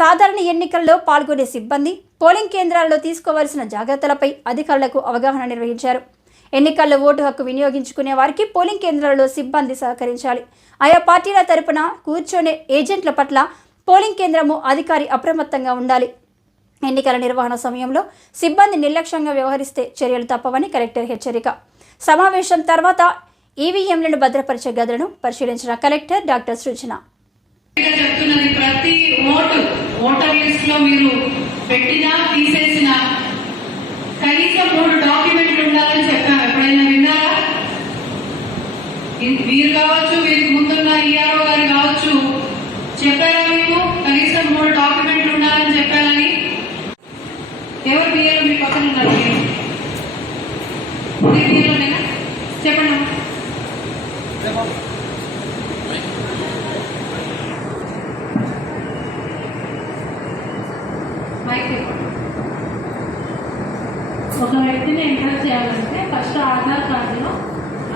సాధారణ ఎన్నికల్లో పాల్గొనే సిబ్బంది పోలింగ్ కేంద్రాల్లో తీసుకోవాల్సిన జాగ్రత్తలపై అధికారులకు అవగాహన నిర్వహించారు. ఎన్నికల్లో ఓటు హక్కు వినియోగించుకునే వారికి పోలింగ్ కేంద్రాల్లో సిబ్బంది సహకరించాలి. ఆయా పార్టీల తరపున కూర్చొనే ఏజెంట్ల పట్ల పోలింగ్ కేంద్రము అధికారి అప్రమత్తంగా ఉండాలి. ఎన్నికల నిర్వహణ సమయంలో సిబ్బంది నిర్లక్ష్యంగా వ్యవహరిస్తే చర్యలు తప్పవని కలెక్టర్ హెచ్చరిక. సమావేశం తర్వాత ఈవీఎంలను భద్రపరిచే గదులను పరిశీలించిన కలెక్టర్ డాక్టర్ సృజన. ప్రతి ఓటర్ లిస్ట్ లో మీరు పెట్టినా తీసేసినా కనీసం 3 డాక్యుమెంట్లు ఉండాలని చెప్పాము. ఎప్పుడైనా విన్నారా? వీరు కావచ్చు, వీరికి ముందున్న ఈఆర్ఓ గారు కావచ్చు, చెప్పారా మీకు కనీసం 3 డాక్యుమెంట్లు ఉండాలని చెప్పారని? ఎవరు బియ్యాలు మీ పక్కన ఉన్నారు? బియ్యాలోనేనా? చెప్పండి. ఒక వ్యక్తిని ఎంటర్ చేయాలంటే ఫస్ట్ ఆధార్ కార్డులో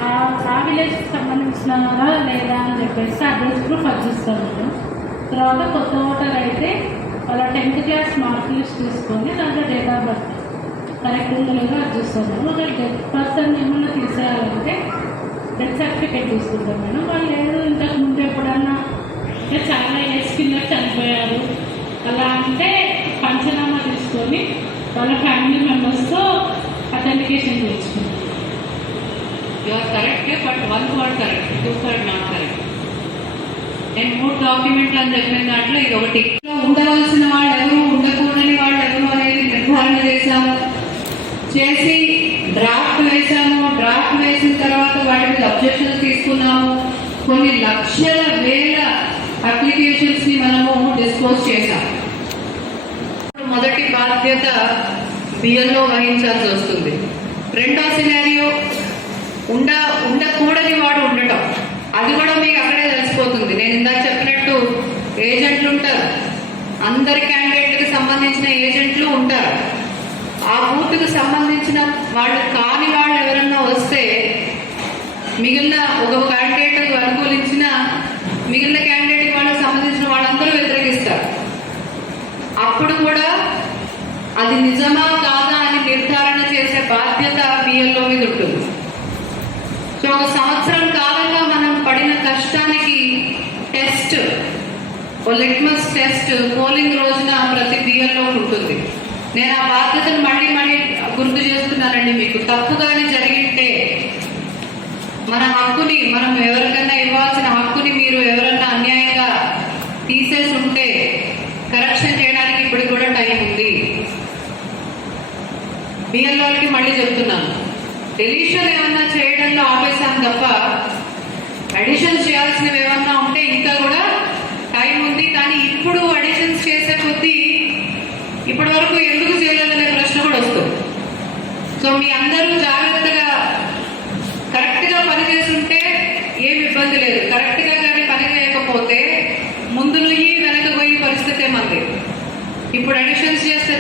ఆ విలేజ్కి సంబంధించినారా లేదా అని చెప్పేసి అడ్రస్ ప్రూఫ్ అర్జిస్తాను నేను. తర్వాత కొత్త ఓటర్ అయితే వాళ్ళ 10th క్లాస్ మార్క్ లిస్ట్ తీసుకొని దాంట్లో డేట్ ఆఫ్ బర్త్ కరెక్ట్ ఉందో లేదో అర్జిస్తాను. ఒక డెత్ పర్సన్ ఏమన్నా తీసేయాలంటే డెత్ సర్టిఫికేట్ తీసుకుంటాం మేడం. వాళ్ళు లేదు ఇంతకు ముందు ఎప్పుడన్నా చాలా ఇయర్స్ కింద చనిపోయారు అలా అంటే పంచనామా తీసుకొని వాళ్ళ ఫ్యామిలీ మెంబర్స్తో అథెంటికేషన్ చేయించుకుంటాం. You are correct, but 1 word correct, 2 word not correct. నేను 3 డాక్యుమెంట్లు అని చెప్పిన దాంట్లో ఇది ఒకటి. ఉండవలసిన వాళ్ళు ఎవరు, ఉండకూడని వాళ్ళు ఎవరు అనేది నిర్ధారణ చేసి డ్రాఫ్ట్ వేసాము. డ్రాఫ్ట్ వేసిన తర్వాత వాటి మీద అబ్జెక్షన్స్ తీసుకున్నాము. కొన్ని లక్షల వేల అప్లికేషన్స్ ని మనము డిస్పోజ్ చేశాము. మొదటి బాధ్యత బియ్యంలో వహించాల్సి వస్తుంది. రెండో సినారియో ఉండకూడని వాడు ఉండటం, అది కూడా మీకు అక్కడే తెలిసిపోతుంది. నేను ఇందాక చెప్పినట్టు ఏజెంట్లు ఉంటారు, అందరి క్యాండిడేట్లకు సంబంధించిన ఏజెంట్లు ఉంటారు. ఆ బూత్కు సంబంధించిన వాళ్ళు కాని వాళ్ళు ఎవరన్నా వస్తే మిగిలిన ఒక క్యాండిడేట్ అనుకూలించిన మిగిలిన క్యాండిడేట్ వాళ్ళకి సంబంధించిన వాళ్ళందరూ వ్యతిరేకిస్తారు. అప్పుడు కూడా అది నిజమా కాదా అని నిర్ధారణ చేసే బాధ్యత బిఎల్ఓ మీద ఉంటుంది. సో 1 సంవత్సరం కాలంగా మనం పడిన కష్టానికి టెస్ట్, లిట్మస్ టెస్ట్ పోలింగ్ రోజున ప్రతి బిఎల్ఓ ఉంటుంది. నేను ఆ బాధ్యతను మళ్ళీ గుర్తు చేస్తున్నానండి మీకు. తప్పుగానే జరిగితే మన హక్కుని, మనం ఎవరికైనా ఇవ్వాల్సిన హక్కుని మీరు ఎవరన్నా అన్యాయంగా తీసేసి ఉంటే కరెక్షన్ చేయడానికి ఇప్పుడు కూడా టైం ఉంది. బిఎల్ఓకి మళ్ళీ చెప్తున్నాను, డెలిషన్ ఏమన్నా చేయడంలో ఆపేసాను తప్ప అడిషన్స్ చేయాల్సినవి ఏమన్నా ఉంటే ఇంకా కూడా టైం ఉంది. కానీ ఇప్పుడు అడిషన్స్ చేసే కొద్దీ ఇప్పటి వరకు ఎందుకు చేయలేదనే ప్రశ్న కూడా వస్తుంది. సో మీ అందరూ జాగ్రత్తగా కరెక్ట్గా పనిచేస్తుంటే ఏమి ఇబ్బంది లేదు. కరెక్ట్గా కానీ పని చేయకపోతే ముందు నుయ్యి వెనక పోయి పరిస్థితి ఏమంది. ఇప్పుడు అడిషన్స్ చేస్తే